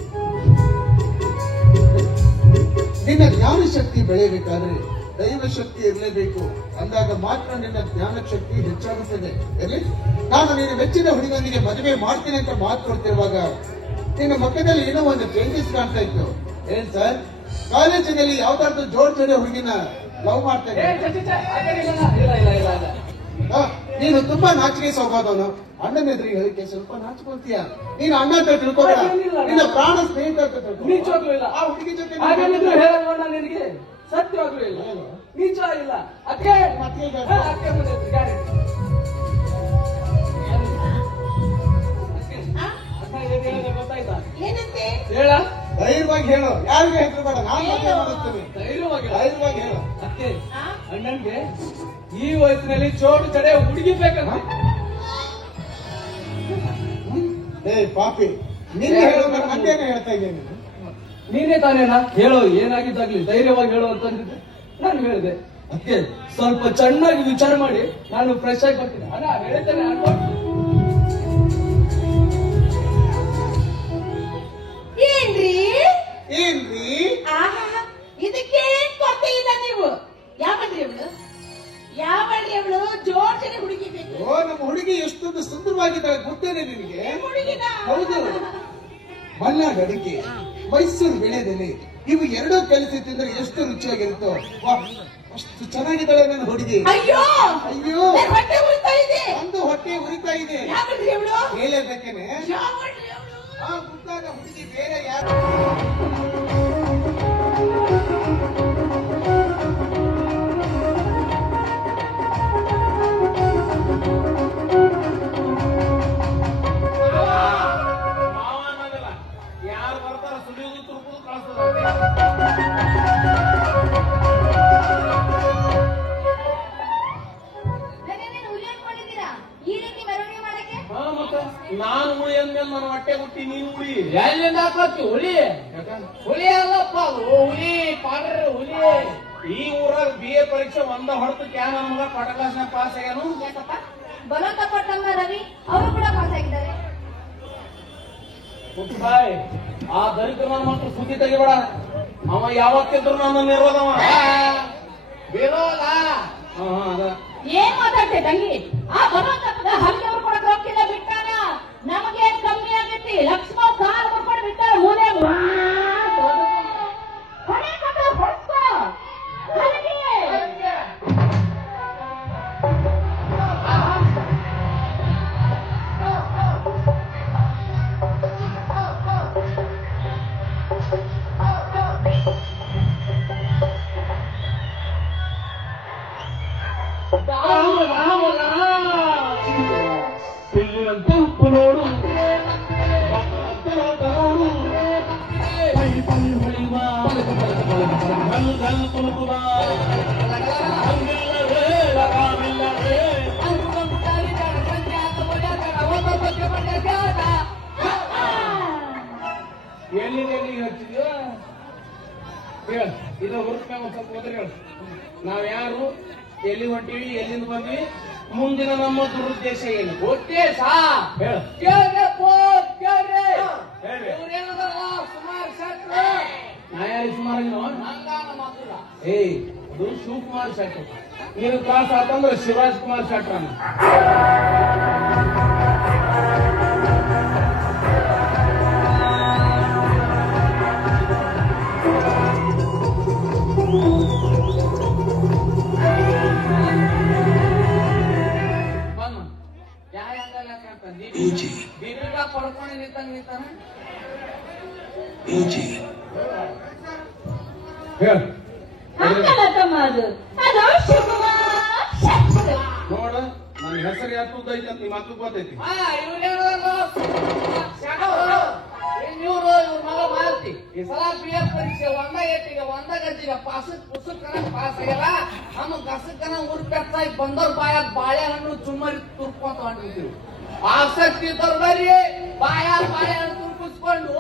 ನಿನ್ನ ಜ್ಞಾನ ಶಕ್ತಿ ಬೆಳೆಯಬೇಕಾದ್ರೆ ದೈವ ಶಕ್ತಿ ಇರಲೇಬೇಕು. ಅಂದಾಗ ಮಾತ್ರ ನಿನ್ನ ಜ್ಞಾನ ಶಕ್ತಿ ಹೆಚ್ಚಾಗುತ್ತದೆ. ಇರಲಿ, ನಾನು ನಿನ್ನ ಮೆಚ್ಚಿನ ಹುಡುಗನಿಗೆ ಮದುವೆ ಮಾಡ್ತೀನಿ ಅಂತ ಮಾತು ಕೊಡ್ತಿರುವಾಗ ನಿನ್ನ ಮುಖದಲ್ಲಿ ಏನೋ ಒಂದು ಚೇಂಜಸ್ ಕಾಣ್ತಾ ಇತ್ತು. ಏನ್ ಸರ್, ಕಾಲೇಜಿನಲ್ಲಿ ಯಾವ್ದಾದ್ರು ಜೋಡಿ ಹುಡುಗಿನ ಲವ್ ಮಾಡ್ತಾ ನೀನು ತುಂಬಾ ನಾಚಿಕೆ ಸ್ವಭಾವದವನು. ಅಣ್ಣನ ಎದುರಿಗೆ ಹೇಳಿಕೆ ಸ್ವಲ್ಪ ನಾಚಿಕೊಳ್ತೀಯ. ನೀನು ಅಣ್ಣ ಅಂತ ತಿಳ್ಕೊಬೇಡ, ನಿನ್ನ ಪ್ರಾಣ ಸ್ನೇಹಿತ ಅಂತ ತಿಳ್ಕೊ. ನಿಜವಾಗ್ಲೂ ಇಲ್ಲ. ಆ ಹುಡುಗಿ ಜೊತೆ ಹಾಗೇನಿದ್ರು ಹೇಳೋಣ ನಿನಗೆ, ಸತ್ಯವಾಗ್ಲೂ ಇಲ್ಲ, ನಿಜ ಇಲ್ಲ. ಅಕ್ಕೆ ಅಕ್ಕೆ ಬಂದೈತ್ರಿ ಗಾಡಿ. ಗೊತ್ತಾಯ್ತಾ? ಏನಂತೆ? ಹೇಳ, ಧೈರ್ಯವಾಗಿ ಹೇಳು, ಯಾರಿಗೂ ಹೆಸರುಬೇಡ, ನಾನು ಮದುವೆ ಮಾಡುತ್ತೇನೆ. ಧೈರ್ಯವಾಗಿ ಧೈರ್ಯವಾಗಿ ಹೇಳು. ಅಕ್ಕೆ, ಅಣ್ಣನ್ಗೆ ಈ ವಯಸ್ಸಿನಲ್ಲಿ ಚೋಡು ಚಡೆ ಹುಡುಗಿ ಬೇಕಂತ. ಏ ಪಾಪಿ, ನಿನ್ನ ಹೇಳೋದು ನಂದೇನೆ ಹೇಳ್ತಾ ಇದ್ದೇನೆ. ನೀನೇ ತಾನೇನಾ ಹೇಳೋ, ಏನಾಗಿದ್ದಾಗ್ಲಿ ಧೈರ್ಯವಾಗಿ ಹೇಳೋ ಅಂತ ಅಂದಿದ್ದೆ. ನಾನು ಹೇಳಿದೆ ಅದಕ್ಕೆ ಸ್ವಲ್ಪ ಚೆನ್ನಾಗಿ ವಿಚಾರ ಮಾಡಿ ನಾನು ಫ್ರೆಶ್ ಆಗಿ ಬರ್ತೀನಿ. ಅಣ್ಣ ಹೇಳಿದ್ದೇನೆ. ಏನ್ರಿ ಇದಕ್ಕೆ ಕೊಟ್ಟೆ ಇಲ್ಲ ನೀವು. ಯಾವಳ್ರಿ ಅವಳು ಜೋರ್ಜನೆ ಹುಡುಗಿ ಬೇಕು. ಓ, ನಮ್ಮ ಹುಡುಗಿ ಎಷ್ಟೊಂದು ಸುಂದರವಾಗಿದ್ದಾಳೆ ಗೊತ್ತೇನೆ ನಿನಗೆ? ಹೌದು. ಮಲ್ನಾಡ್ ಅಡಿಕೆ, ಮೈಸೂರು ಬೆಳೆದೆಲೆ, ಇವು ಎರಡೂ ಕಲಿಸಿ ತಿಂದ್ರೆ ಎಷ್ಟು ರುಚಿಯಾಗಿರುತ್ತೋ. ಅಷ್ಟು ಚೆನ್ನಾಗಿದ್ದಾಳೆ ನನ್ನ ಹುಡುಗಿ. ಅಯ್ಯೋ ಅಯ್ಯೋ, ಹೊಟ್ಟೆ ಉರಿತಾ ಇದೆ. ಒಂದು ಹೊಟ್ಟೆ ಉರಿತಾ ಇದೆ. ಯಾವಳ್ರಿ ಅವಳು? ಹೇಳಬೇಕೇನೆ, ಯಾವಳ್ರಿ ಅವಳು? ಆ ಮುದ್ದಾದ ಹುಡುಗಿ ಬೇರೆ ಯಾರು? ಯಾರು ಬರ್ತಾರ ಸುಳಿಯುವುದು ತುರುಕುದು ಕಳಿಸ್ತದ. ಈ ರೀತಿ ಮೆರವಣಿಗೆ ಮಾಡಕ್ಕೆ ಮತ್ತೆ ನಾನು ಉಳಿ ಅಂದ್ಮೇಲೆ ನನ್ನ ಹೊಟ್ಟೆ ಹುಟ್ಟಿ ನೀನು ಉಳಿ. ಎಲ್ಲಿಂದ ಹಾಕೋತಿ ಹುಲಿ? ಹುಲಿ ಅಲ್ಲಪ್ಪ ಅದು, ಹುಲಿ ಪಾಡ್ರ ಹುಲಿ. ಈ ಊರಾಗ BA ಪರೀಕ್ಷೆ ಒಂದ ಹೊರತು ಕ್ಯಾನ್ ನನ್ನ ಮಗ ಪಾಠ ಕ್ಲಾಸ್ನ ಪಾಸ್ ಆಗ್ಯಾನು. ಯಾಕಪ್ಪ ಬಲವಂತ ಕೊಟ್ಟಮ್ಮ ರವಿ ಅವರು ಕೂಡ ಪಾಸ್ ಆಗಿದ್ದಾರೆ. ಬಾಯ್, ಆ ದರಿದ್ರ ನನ್ನ ಮಕ್ಕಳು ಸುದ್ದಿ ತೆಗಿಬೇಡ. ಅವ ಯಾವತ್ತಿದ್ರು ನನ್ನ ನಿರ್ವದವ ವಿರೋಧ. ಅದ ಏನ್ ಮಾತಾಡ್ತೆ ತಂಗಿ? ಆ ಬಲವಂತದ ಹಂಗೆ ಅವ್ರು ಕೊಡಕ್ ಹೋಗ್ತಿಲ್ಲ ಬಿಟ್ಟಾನ. ನಮಗೇನ್ ಕಮ್ಮಿ ಆಗೈತಿ? ಲಕ್ಷ್ಮ ಕಾಲ್ ಬರ್ಕೊಂಡು ಬಿಟ್ಟಾರ. ಮೂಲೆ ನೋಡು ಎಲ್ಲಿಗೆ ಹಚ್ಚಿದ್ಯೋ ಹೇಳ. ಇದು ಹುರುಪ್ ಮ್ಯಾಗ ಒಂದ್ ಸ್ವಲ್ಪ ಹೋದ್ರೆ ಹೇಳು. ನಾವ್ ಯಾರು, ಎಲ್ಲಿ ಹೊಂಟಿವಿ, ಎಲ್ಲಿಂದ ಬಂದ್ವಿ, ಮುಂದಿನ ನಮ್ಮ ದುರುದ್ದೇಶ ಏನು? ಉದ್ದೇಶ ಹೇಳ. ಸುಮಾರು ಶೆಟ್ರು ನಾ ಯಾರಿಗೆ ಸುಮಾರಾಗಿನೋ? ನಂಗಾನ ಮಾತುಲ್ಲ. ಏಯ್, ಅದು ಶಿವಕುಮಾರ್ ಶೆಟ್ರು. ನೀನು ಕ್ಲಾಸ್ ಆತಂದ್ರೆ ಶಿವರಾಜ್ ಕುಮಾರ್ ಶೆಟ್ರನ್ನ. ದೀಪಿಕಾ ಪಡ್ಕೊಂಡು ನಿಂತಾನ. ಹೇಳ. ಹಂಗಲ್ಲ ತಮ್ಮ, ಅದು ಶಿವಕುಮಾರ್. ನೋಡ, ನನ್ನ ಹೆಸರು ಯಾತುದೈತೆ ಅಂತ ನಿಮ್ಮ ಮಕ್ಳು ಗೊತ್ತೈತಿ. ಇವ್ರು ಮಗ ಮಾಲ್ತಿ ಈ ಸಲ BA ಪರೀಕ್ಷೆ ಒಂದ ಏಟಿಗೆ ಒಂದ ಗಜ್ಜಿಗೆ ಪುಸ್ತಕ ಪಾಸ್ ಆಗ್ಯಾರ. ನಮ್ಮ ಗಸಕನ ಊರ್ ಪೆಟ್ಟಾಗಿ ಬಂದವ್ರ ಬಾಯಾಗ ಬಾಳೆಹಣ್ಣು ಚುಮ್ಮರಿ ತುರ್ಕೊಂತ ಹೊಂಟಿರ್ತೀವಿ. ಆಸಕ್ತಿ ಇದ್ದವ್ರು ಬರ್ರಿ, ಬಾಯಾಗ ಬಾಳೆಹಣ್ಣು ತುರ್ಕಿಸ್ಕೊಂಡು